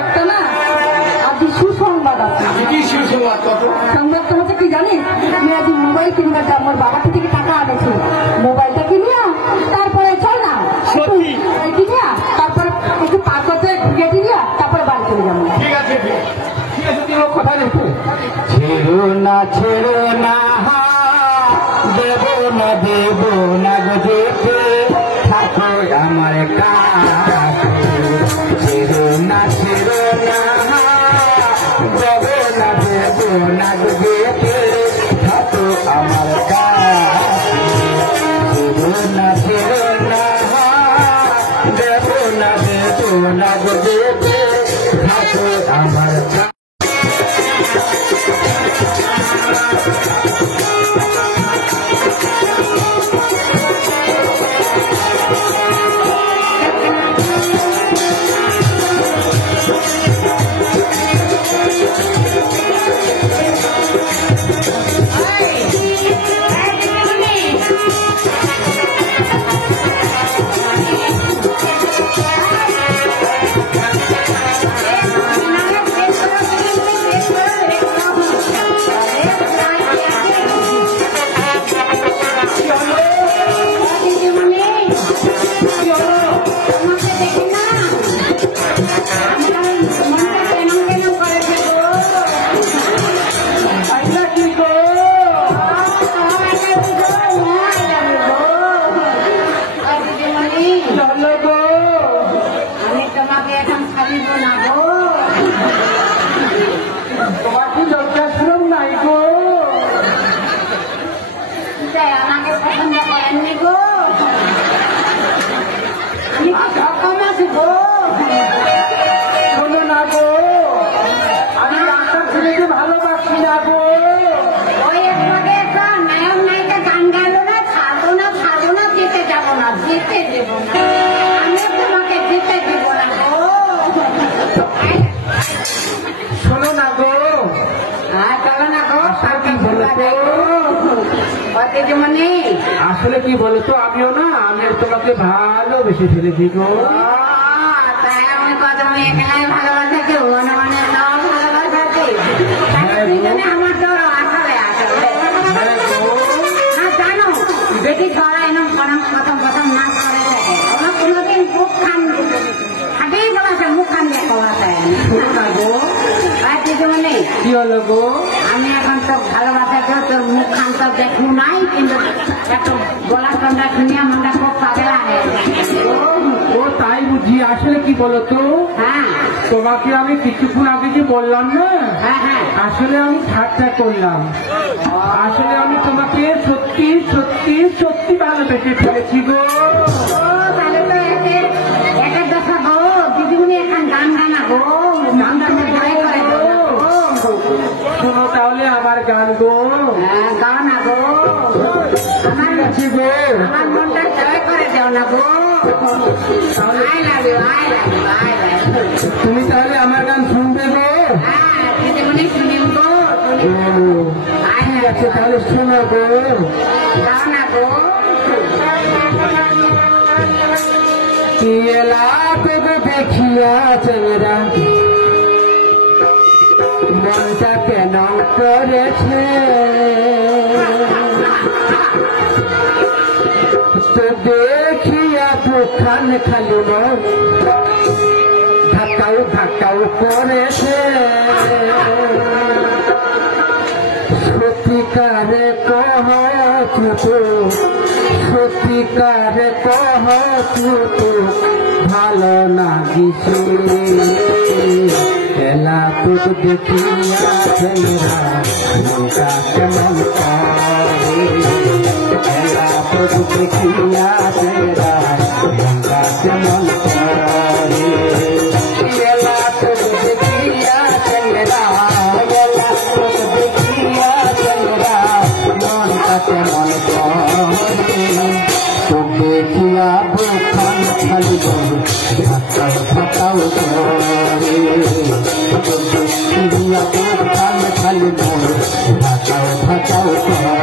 একটা না আজ সুসংবাদ আছে। কি সুসংবাদ? কত সংবাদ তো হচ্ছে কি জানিস, আমি আজ মোবাইল কিনবার যাব, আমার বাবা থেকে টাকা আনেছি, মোবাইলটা কিনিয়া তারপরে চল না কিনিয়া তারপরে একটু পার্কে ঢুকে দিয়া তারপরে বাড়ি চলে যাবো। ঠিক আছে ঠিক আছে, তুমি কথা দেখো। ছেড়ো না দেব না যেতে থাকো আমার কাছে। ছেড়ো না দেব না যেতে থাকো আমার কাছে। ছেড়ো না দেব না যেতে থাকো আমার কাছে। আসলে কি বলতো, আমিও না আমি তোমাকে ভালোবেসে ফেলেছি গো। তাই আমি কত মেয়েকে ভালোবাসা কেউ মানে আমার তো আসলে জানো দেখি ছড়া এরকম প্রথম নাচ করে থাকে, আমার কোনোদিন মুখ খান হাতেই বলাছে, মুখ খান দিয়ে বলাছে মানে কি হলো গো? আমি এখন তো ভালোবাসা কেউ তোর মুখ খান তো দেখু নাই, কিন্তু একটু গলা ঠান্ডা শুনিয়া মনটা খুব পাগলা হয়ে গেছে। ও তাই বুঝি। আসলে কি বলতো, হ্যাঁ তোমাকে আমি কিছুক্ষণ আগে যে বললাম না, হ্যাঁ আসলে আমি ঠাট্টা করলাম। আসলে আমি তোমাকে সত্যি সত্যি সত্যি ভালোবেসে ফেলেছি গো। তাহলে তো একের দশা গো দিদিমণি এখন গান গানা গো, শোনো তাহলে আমার গান গো। গাও না গো, আমার মনটা জয় করে দেও না গো। I love you, I love you, I love you. তুমি তাহলে আমার গান শুনবে গো? হ্যাঁ দিদিমণি শুনিম গো। ঠিক আছে তাহলে শোনো গো। গাও না গো। এলা তোকে দেখিয়া চেরা মনটা কেন করেছে, তো দেখিয়া দুখান খালি মন ধাক্কাও করেছে। সত্যিকারে কহ সত্যিকারে কহ ভালো লাগিছে। এলা তোর দেখিয়া চেরা মনটা কেমন করে। এলা তোর দেখিয়া চেরা মনটা কেমন করে। এলা তোর দেখিয়া চেরা, এলা তোর দেখিয়া চেরা মনটা কেমন করে। তো দেখিয়া বুখান খালি ফাটাও করে। দেখিয়া বুখান খালি ফাটাও করে।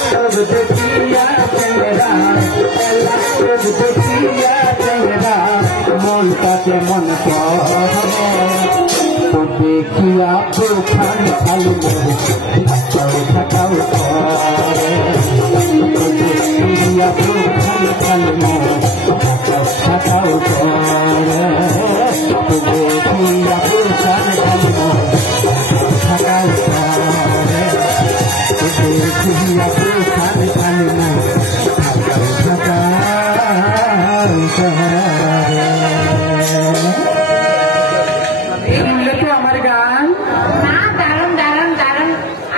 तब देखिया चेहरा तब देखिया चेहरा मन का मन तो देखिया तूफान खाली थकाऊ देखिया तूफान खाली थकाऊ देखिया तूफान खाली थकाऊ देखिया तूफान खाली আমার গান না দারুণ দারুণ দারুণ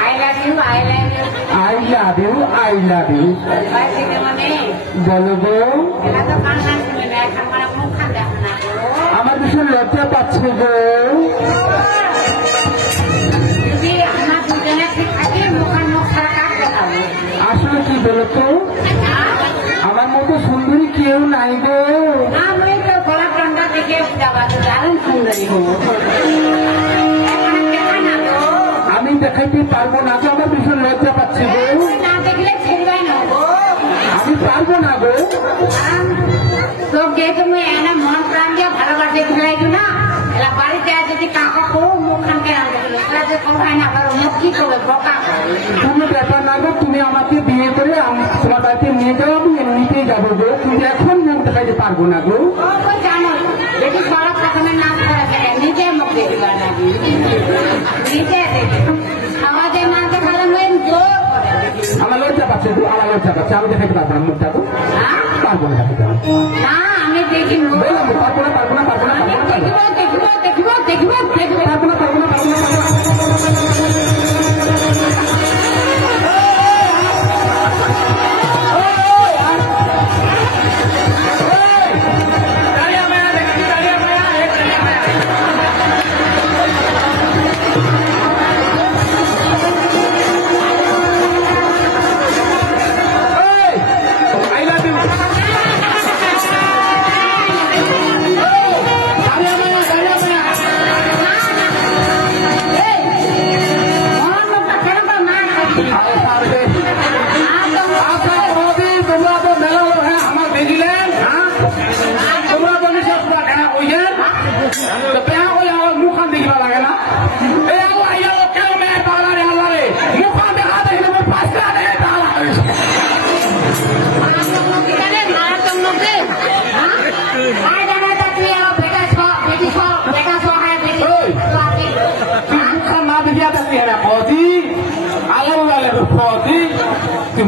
I love you I love you I love you I love you মানে বলো গো এরা তো গান গান শুনে না এখন আমার মুখ খান দেখো না আমার ভীষণ লজ্জা পাচ্ছে গো যদি আমার দুজনে ঠিক থাকে মুখ ছাড়া কাজ দেখাবো আসলে কি বলো তো আমার মতো সুন্দরী কেউ নাই গো না আমি তো গলা টন্ডা দেখে যাবা দারুণ সুন্দরী হবো আমি দেখাইতে পারবো না তো আমার ভীষণ লজ্জা পাচ্ছে গো না দেখলে ছেড়বাই না গো আমি পারবো না গো তো যে তুমি এনে মন প্রাণ দিয়ে ভালোবাসে ঘুরাইছো না এলা বাড়িতে যদি কাকা কো মুখ খানকে না দেখলো এলা যে কোথায় না কারো মুখ কি করবে বকা কোনো ব্যাপার না গো তুমি আমাকে বিয়ে করে তোমার বাড়িতে নিয়ে যাও আমি এমনিতেই যাবো গো কিন্তু এখন মুখ দেখাইতে পারবো না গো ও জানো দেখি বড় প্রথমে নাম করে ফেলে নিজে মুখ দেখিবার না নিজে দেখি আমাদের না দেখালে মেন জোর আমার লজ্জা পাচ্ছে গো আমার লজ্জা পাচ্ছে আমি দেখাইতে পারবো না মুখটা গো পারবো না দেখাইতে না আমি দেখি পারবো না পারবো না পারবো না দেখিব দেখিব দেখিব দেখিব দেখিব পারবো না পারবো না পারবো না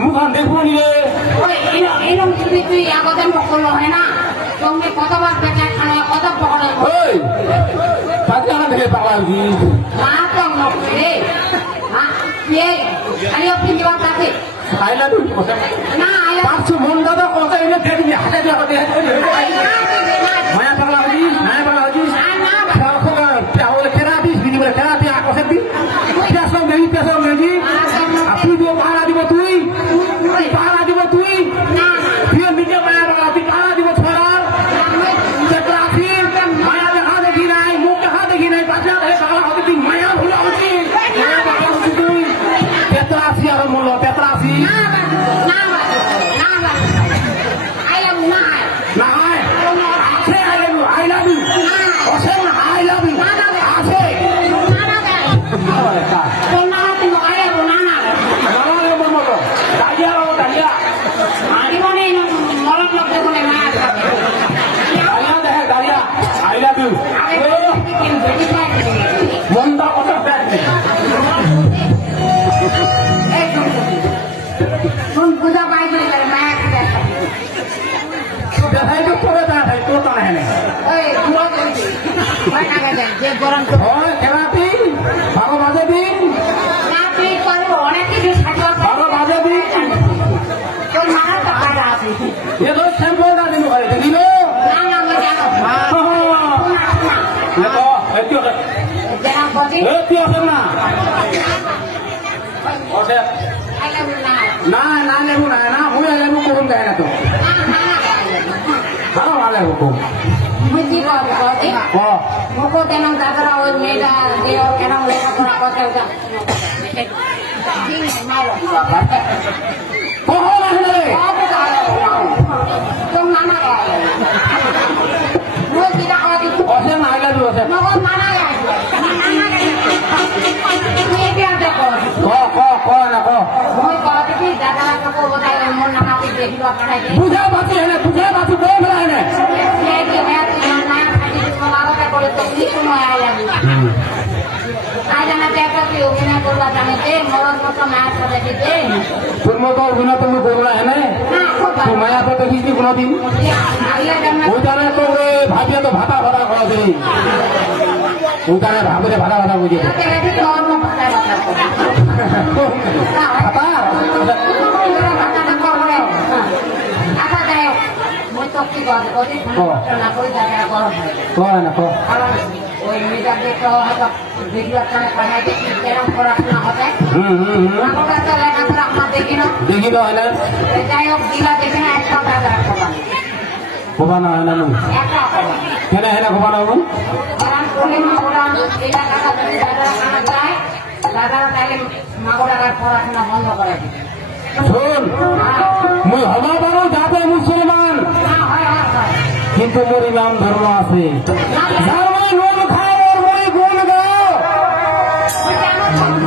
মুখান দেখবো নিয়ে এরকম যদি তুই আগতে মকল হয় না তুমি কতবার বেটা খায় কত পকড়ে তাতে আমার দেখে পাওয়া মা তো নকলে খালি আপনি জীবন কাছে আইলা তুই না আয়া পাঁচশো মন দাদা কথা এনে দেখবি হাতে মায়া পাগলা হচ্ছিস মায়া পাগলা হচ্ছিস ফেরা দিস বিনি বলে ফেরা দিয়ে আকর্ষণ দিস পেশাম দেখি তুই দিব পাহারা দিব তুই পাহারা দিব তুই তুই নিজে মায়া পাগলা তুই পাহারা দিব ছড়ার দেখলা আছিস মায়া দেখা দেখি নাই মুখ দেখা দেখি নাই বাচ্চা দেখে পাগলা হতে তুই মায়া ভুলা হচ্ছিস মায়া পাগলা হচ্ছিস তুই পেতরা আসি আর মূল্য পেতরা আসি মন্দা কথা পূজা পাই মায়া দেখাই তো করে দেখাই তো তা না যে গরম খেলাপি 12 বাজে দিন অনেক কিছু 12 বাজে দিন তোর মারা তো কাজা আছে এতো স্যাম্পলটা দিন ঘরে দিল না না আমি জানো দেখো এটি জানা বডি এটি আছে না ওটা না না নেবো না না মুই নেবো করুন দেয় না তো ভালো ভালো নেবো মুই কি করবি মুখো কেন দাদারা ওই মেয়েটা যে কেন লেখাপড়া করতে ওটা তোর নানা মুই কি টাকা দিই অসেন আইলা দিও অসেন মগর নানা তুই বিয়া দেখো ক না ক মুই কলাতে কি দাদারা তো বোঝাই মোর নানা তুই দেখিবা পাঠাই দে বুঝা বাতি হেনে বুঝা বাতি কই ফেলা হেনে এই যে মেয়া তুই না খালি তোমার আলাদা করে তো কি সময় আইলা আইলা না দেখো কি অভিনয় করবা জানিতে মরণ মতো না করে দিতে তোর মতো অভিনয় তুমি করো না হেনে তুই মায়া তো দেখিস নি কোনোদিন ওই জানে তো ভাবিয়া তো ভাতা ভাতা করা দেই ওই জানে ভাবিলে ভাতা ভাতা বুঝে ভাতা না ক ওই মেয়েটা দেখো হয়তো ভিডিও পাঠাই দেখি কেরম পড়াশোনা হবে আমরা তো লেখাপড়া আমরা দেখি না দেখি তো হয় না যাই হোক দিলা দেখি না একটা টাকা কোবানো হয় না একটা কেন হেনা কোবানো হবো কারণ কোনে মাগোড়া এটা টাকা দাদারা কানা যায় দাদারা তাইলে মাগোড়ার পড়াশোনা বন্ধ করে দিবে শোন মুই হবা পারো যাতে মুসলমান কিন্তু মোর ইমাম ধর্ম আছে ধর্ম লোক খাও ওর বড়ি গুণ গাও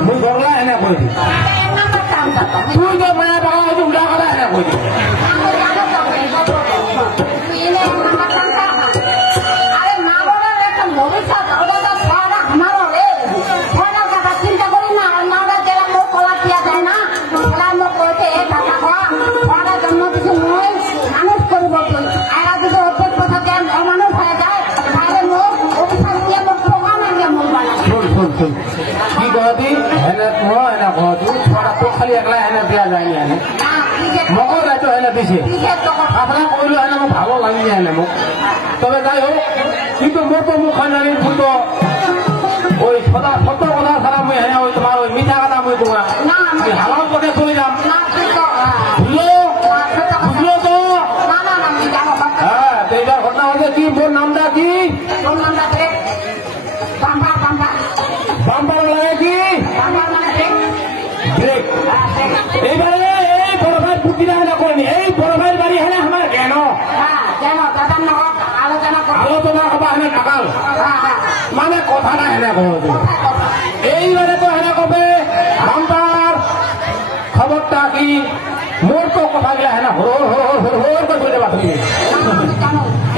মুই গরলা হেনা কই দি তুই যে মায়া টাকা হইতে উড়া কথা হেনা কই দি কি কহতি হেনে কহ হেনা কহতি ছোটা তো খালি একলা হেনে দিয়া যায়নি হেনে মকর রাইতো হেনে দিছে আপনার কইলো হেনে মোক ভালো লাগি হেনে মোক তবে যাই হোক কিন্তু মোর তো মুখ জানি ভুল তো ওই সদা সত্য কথা ছাড়া মুই হেনে ওই তোমার ওই মিঠা কথা মুই তোমার হালাল পথে চলে যাম বুঝলো তো হ্যাঁ তো এইবার ঘটনা হচ্ছে কি মোর নামটা কি বাম্পার লাগে কি ব্রেক এইবারে এই বড় ভাই বুদ্ধি না করেনি এই বড় ভাইয়ের বাড়ি হেনে আমার জ্ঞান আলোচনা হবা হেনে ঢাকাল মানে কথাটা হেনে কব এইবারে তো হেনে কবে বাম্পার খবরটা কি মোর তো কথা গিলা হেনে হর করে ধরে যাবা ধরিবে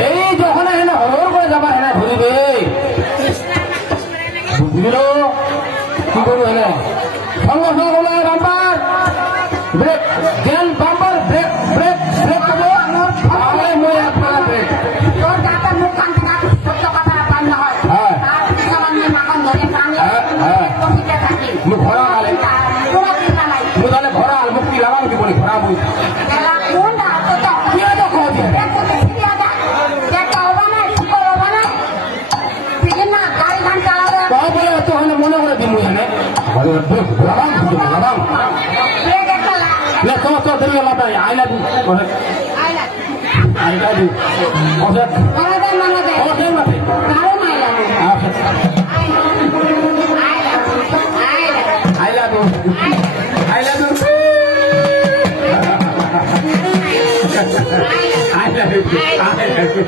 এই যখন হেনে হর করে যাবা হেনে ধরিবে বুঝলো কি করবো হেনে সঙ্গে সঙ্গে বলে বাম্পার ব্রেক জ্ঞান বাম্পার ব্রেক ব্রেক ব্রেক করবো তাহলে মই আপনারা ব্রেক মুখ ঘোরা আলে মুখ তাহলে ঘোরা আল মুখ কি লাগাম কি বলি ঘোরা বই মনে করে দিন হেনে লাগাম লাগাম সমস্ত দেরি লাভ নাই আইলা দি আইলা দি অসেট অসেট মাঠে আইলা দু আইলা দু আইলা দু